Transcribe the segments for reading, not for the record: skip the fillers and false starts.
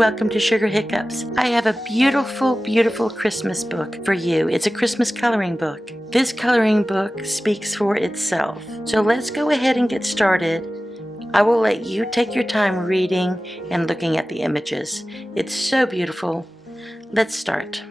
welcome to Sugar Hiccups. I have a beautiful, beautiful Christmas book for you. It's a Christmas coloring book. This coloring book speaks for itself. So let's go ahead and get started. I will let you take your time reading and looking at the images. It's so beautiful. Let's start.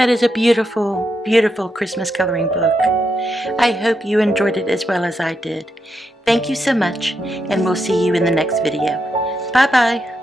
That is a beautiful, beautiful Christmas coloring book. I hope you enjoyed it as well as I did. Thank you so much, and we'll see you in the next video. Bye-bye.